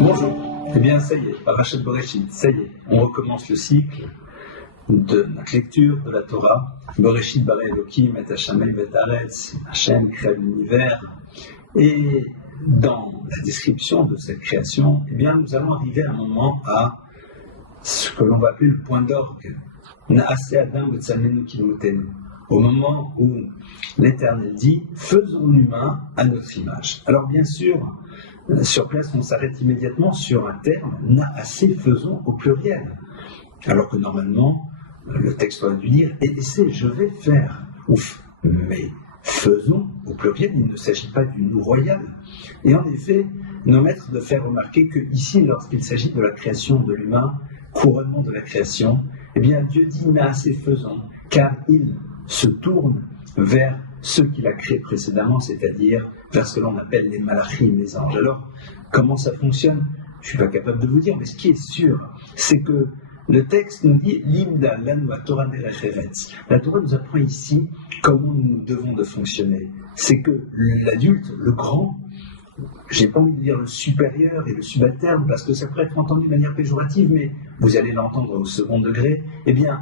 Bonjour, eh bien ça y est, Parashat Bereshit, ça y est, on recommence le cycle de notre lecture de la Torah. Bereshit bara Elokim et Hashamayim v'Haaretz, Hachem crée l'univers, et dans la description de cette création, eh bien nous allons arriver à un moment à ce que l'on va appeler le point d'orgue, Naaseh Adam b'Tzalmenu Kilmotenu, au moment où l'Éternel dit « Faisons l'humain à notre image ». Alors bien sûr, sur place, on s'arrête immédiatement sur un terme, Naaseh, faisons au pluriel. Alors que normalement, le texte aurait dû dire Essaie, je vais faire. Ouf, mais faisons au pluriel, il ne s'agit pas du nous royal. Et en effet, nos maîtres de faire remarquer que ici, lorsqu'il s'agit de la création de l'humain, couronnement de la création, eh bien Dieu dit Naaseh, faisons, car il se tourne vers ceux qu'il a créés précédemment, c'est-à-dire vers ce que l'on appelle les malachim, les anges. Alors, comment ça fonctionne? Je ne suis pas capable de vous dire, mais ce qui est sûr, c'est que le texte nous dit Limda lanu Torah nerecheretz. La Torah nous apprend ici comment nous devons de fonctionner. C'est que l'adulte, le grand, j'ai pas envie de dire le supérieur et le subalterne, parce que ça pourrait être entendu de manière péjorative, mais vous allez l'entendre au second degré, eh bien,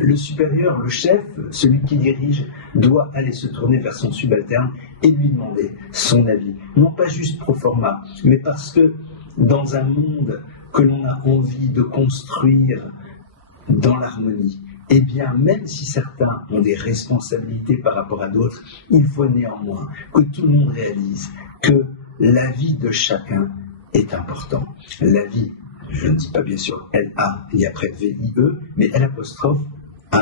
le supérieur, le chef, celui qui dirige, doit aller se tourner vers son subalterne et lui demander son avis. Non pas juste pro forma, mais parce que dans un monde que l'on a envie de construire dans l'harmonie, eh bien, même si certains ont des responsabilités par rapport à d'autres, il faut néanmoins que tout le monde réalise que la vie de chacun est importante. La vie, je ne dis pas bien sûr L-A, et après V-I-E, mais L'-A-V-I-S.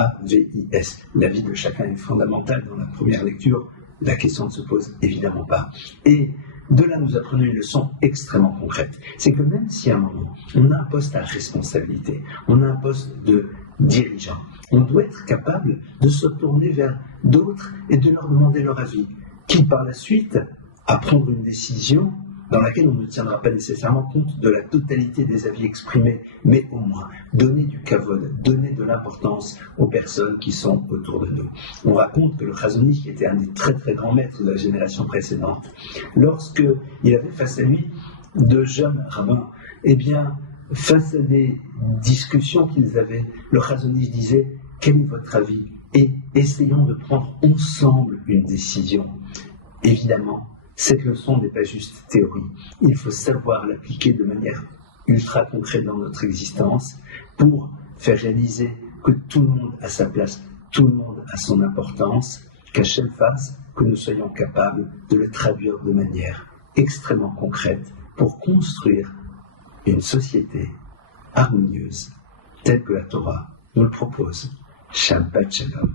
La vie de chacun est fondamentale. Dans la première lecture, la question ne se pose évidemment pas. Et de là, nous apprenons une leçon extrêmement concrète. C'est que même si à un moment, on a un poste à responsabilité, on a un poste de dirigeant, on doit être capable de se tourner vers d'autres et de leur demander leur avis, qui par la suite à prendre une décision dans laquelle on ne tiendra pas nécessairement compte de la totalité des avis exprimés, mais au moins donner du kavod, donner de l'importance aux personnes qui sont autour de nous. On raconte que le Chazon Ish, qui était un des très très grands maîtres de la génération précédente, lorsqu'il avait face à lui de jeunes rabbins, eh bien, face à des discussions qu'ils avaient, le Chazon Ish disait « Quel est votre avis ?» Et essayons de prendre ensemble une décision. Évidemment, cette leçon n'est pas juste théorie. Il faut savoir l'appliquer de manière ultra concrète dans notre existence pour faire réaliser que tout le monde a sa place, tout le monde a son importance, qu'Hachem fasse que nous soyons capables de le traduire de manière extrêmement concrète pour construire une société harmonieuse telle que la Torah nous le propose. Shabbat Shalom.